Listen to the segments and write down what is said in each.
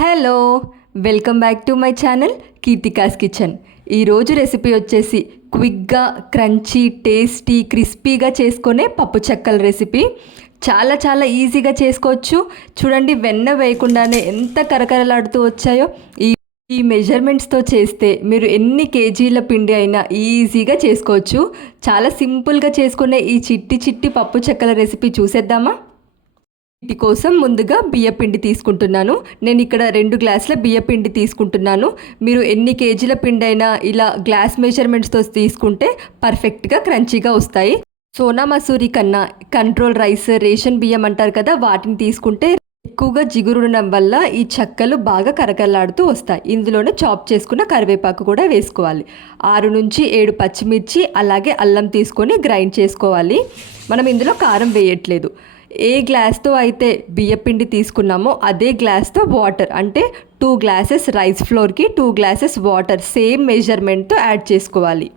Hello, welcome back to my channel Keerthika's kitchen. ఈరోజు recipe వచ్చేసి క్విక్గా క్రంచీ టేస్టీ క్రిస్పీగా చేసుకునే పప్పు చెక్కల రెసిపీ. చాలా చాలా ఈజీగా చేసుకోవచ్చు. చూడండి, వెన్న వేయకుండానే ఎంత కరకరలాడుతూ వచ్చాయో. ఈ మెజర్మెంట్స్తో చేస్తే మీరు ఎన్ని కేజీల పిండి అయినా ఈజీగా చేసుకోవచ్చు. చాలా సింపుల్గా చేసుకునే ఈ చిట్టి చిట్టి పప్పు చెక్కల రెసిపీ చూసేద్దామా? వీటి కోసం ముందుగా బియ్యపిండి తీసుకుంటున్నాను. నేను ఇక్కడ 2 గ్లాసుల బియ్యపిండి తీసుకుంటున్నాను. మీరు ఎన్ని కేజీల పిండి అయినా ఇలా గ్లాస్ మెజర్మెంట్స్తో తీసుకుంటే పర్ఫెక్ట్గా క్రంచీగా వస్తాయి. సోనా మసూరి కన్నా కంట్రోల్ రైస్, రేషన్ బియ్యం అంటారు కదా, వాటిని తీసుకుంటే ఎక్కువగా జిగురుడడం వల్ల ఈ చెక్కలు బాగా కరకరలాడుతూ వస్తాయి. ఇందులోనే చాప్ చేసుకున్న కరివేపాకు కూడా వేసుకోవాలి. 6 నుంచి 7 పచ్చిమిర్చి, అలాగే అల్లం తీసుకొని గ్రైండ్ చేసుకోవాలి. మనం ఇందులో కారం వేయట్లేదు. ఏ గ్లాస్తో అయితే బియ్యపిండి తీసుకున్నామో అదే గ్లాస్తో వాటర్, అంటే 2 గ్లాసెస్ రైస్ ఫ్లోర్కి 2 గ్లాసెస్ వాటర్ సేమ్ మెజర్మెంట్తో యాడ్ చేసుకోవాలి.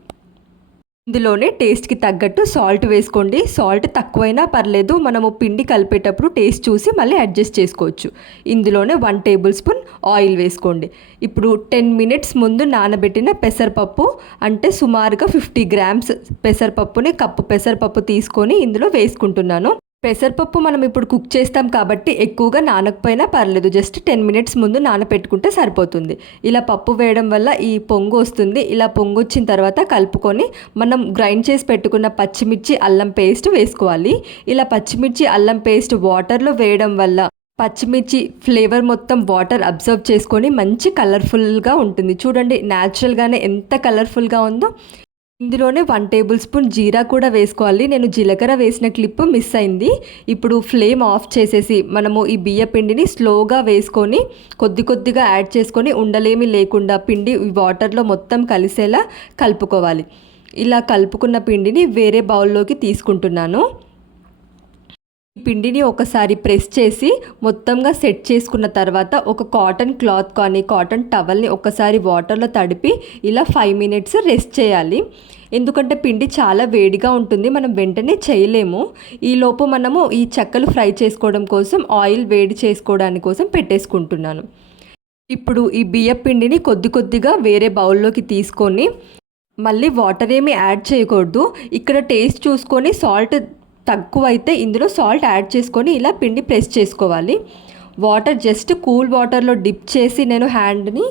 ఇందులోనే టేస్ట్కి తగ్గట్టు సాల్ట్ వేసుకోండి. సాల్ట్ తక్కువైనా పర్లేదు, మనము పిండి కలిపేటప్పుడు టేస్ట్ చూసి మళ్ళీ అడ్జస్ట్ చేసుకోవచ్చు. ఇందులోనే 1 టేబుల్ స్పూన్ ఆయిల్ వేసుకోండి. ఇప్పుడు 10 మినిట్స్ ముందు నానబెట్టిన పెసరపప్పు, అంటే సుమారుగా 50 గ్రామ్స్ పెసరపప్పుని, కప్పు పెసరపప్పు తీసుకొని ఇందులో వేసుకుంటున్నాను. పెసరపప్పు మనం ఇప్పుడు కుక్ చేస్తాం కాబట్టి ఎక్కువగా నానకపోయినా పర్లేదు, జస్ట్ 10 మినిట్స్ ముందు నానపెట్టుకుంటే సరిపోతుంది. ఇలా పప్పు వేయడం వల్ల ఈ పొంగు వస్తుంది. ఇలా పొంగు వచ్చిన తర్వాత కలుపుకొని మనం గ్రైండ్ చేసి పెట్టుకున్న పచ్చిమిర్చి, అల్లం పేస్ట్ వేసుకోవాలి. ఇలా పచ్చిమిర్చి, అల్లం పేస్ట్ వాటర్లో వేయడం వల్ల పచ్చిమిర్చి ఫ్లేవర్ మొత్తం వాటర్ అబ్జర్వ్ చేసుకొని మంచి కలర్ఫుల్గా ఉంటుంది. చూడండి, న్యాచురల్గానే ఎంత కలర్ఫుల్గా ఉందో. ఇందులోనే 1 టేబుల్ స్పూన్ జీరా కూడా వేసుకోవాలి. నేను జీలకర్ర వేసిన క్లిప్ మిస్ అయింది. ఇప్పుడు ఫ్లేమ్ ఆఫ్ చేసేసి మనము ఈ బియ్య పిండిని స్లోగా వేసుకొని కొద్ది కొద్దిగా యాడ్ చేసుకొని ఉండలేమి లేకుండా పిండి వాటర్లో మొత్తం కలిసేలా కలుపుకోవాలి. ఇలా కలుపుకున్న పిండిని వేరే బౌల్లోకి తీసుకుంటున్నాను. పిండిని ఒకసారి ప్రెస్ చేసి మొత్తంగా సెట్ చేసుకున్న తర్వాత ఒక కాటన్ క్లాత్ కానీ కాటన్ టవల్ని ఒకసారి వాటర్లో తడిపి ఇలా 5 మినిట్స్ రెస్ట్ చేయాలి. ఎందుకంటే పిండి చాలా వేడిగా ఉంటుంది, మనం వెంటనే చేయలేము. ఈలోపు మనము ఈ చెక్కలు ఫ్రై చేసుకోవడం కోసం ఆయిల్ వేడి చేసుకోవడానికి కోసం పెట్టేసుకుంటున్నాను. ఇప్పుడు ఈ బియ్య పిండిని కొద్ది కొద్దిగా వేరే బౌల్లోకి తీసుకొని, మళ్ళీ వాటర్ ఏమీ యాడ్ చేయకూడదు. ఇక్కడ టేస్ట్ చూసుకొని సాల్ట్ తక్కువైతే ఇందులో సాల్ట్ యాడ్ చేసుకొని ఇలా పిండి ప్రెస్ చేసుకోవాలి. వాటర్ జస్ట్ కూల్ వాటర్లో డిప్ చేసి నేను హ్యాండ్ని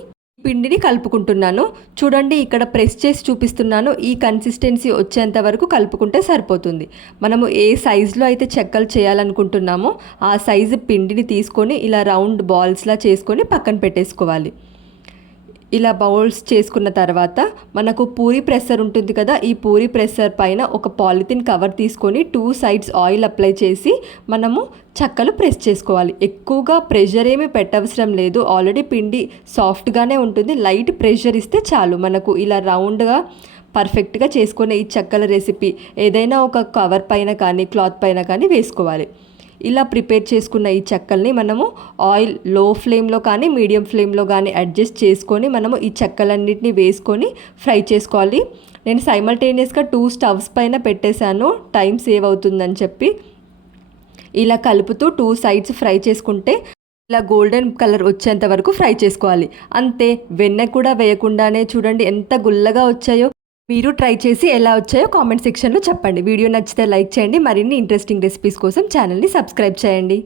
పిండిని కలుపుకుంటున్నాను. చూడండి, ఇక్కడ ప్రెస్ చేసి చూపిస్తున్నాను. ఈ కన్సిస్టెన్సీ వచ్చేంత వరకు కలుపుకుంటే సరిపోతుంది. మనము ఏ సైజులో అయితే చెక్కలు చేయాలనుకుంటున్నామో ఆ సైజు పిండిని తీసుకొని ఇలా రౌండ్ బాల్స్లా చేసుకొని పక్కన పెట్టేసుకోవాలి. ఇలా బౌల్స్ చేసుకున్న తర్వాత మనకు పూరీ ప్రెస్సర్ ఉంటుంది కదా, ఈ పూరీ ప్రెస్సర్ పైన ఒక పాలిథిన్ కవర్ తీసుకొని 2 సైడ్స్ ఆయిల్ అప్లై చేసి మనము చెక్కలు ప్రెస్ చేసుకోవాలి. ఎక్కువగా ప్రెషర్ ఏమీ పెట్టవసరం లేదు, ఆల్రెడీ పిండి సాఫ్ట్గానే ఉంటుంది. లైట్ ప్రెషర్ ఇస్తే చాలు. మనకు ఇలా రౌండ్గా పర్ఫెక్ట్గా చేసుకునే ఈ చెక్కల రెసిపీ ఏదైనా ఒక కవర్ పైన కానీ క్లాత్ పైన కానీ వేసుకోవాలి. ఇలా ప్రిపేర్ చేసుకున్న ఈ చెక్కల్ని మనము ఆయిల్ లో ఫ్లేమ్లో కానీ మీడియం ఫ్లేమ్లో కానీ అడ్జస్ట్ చేసుకొని మనము ఈ చెక్కలన్నింటినీ వేసుకొని ఫ్రై చేసుకోవాలి. నేను సైమల్టేనియస్గా 2 స్టవ్స్ పైన పెట్టేశాను, టైం సేవ్ అవుతుందని చెప్పి. ఇలా కలుపుతూ 2 సైడ్స్ ఫ్రై చేసుకుంటే ఇలా గోల్డెన్ కలర్ వచ్చేంత వరకు ఫ్రై చేసుకోవాలి. అంతే, వెన్న కూడా వేయకుండానే చూడండి ఎంత గుల్లగా వచ్చాయో. మీరు ట్రై చేసి ఎలా వచ్చాయో కామెంట్ సెక్షన్లో చెప్పండి. వీడియో నచ్చితే లైక్ చేయండి. మరిన్ని ఇంట్రెస్టింగ్ రెసిపీస్ కోసం ఛానల్ని సబ్స్క్రైబ్ చేయండి.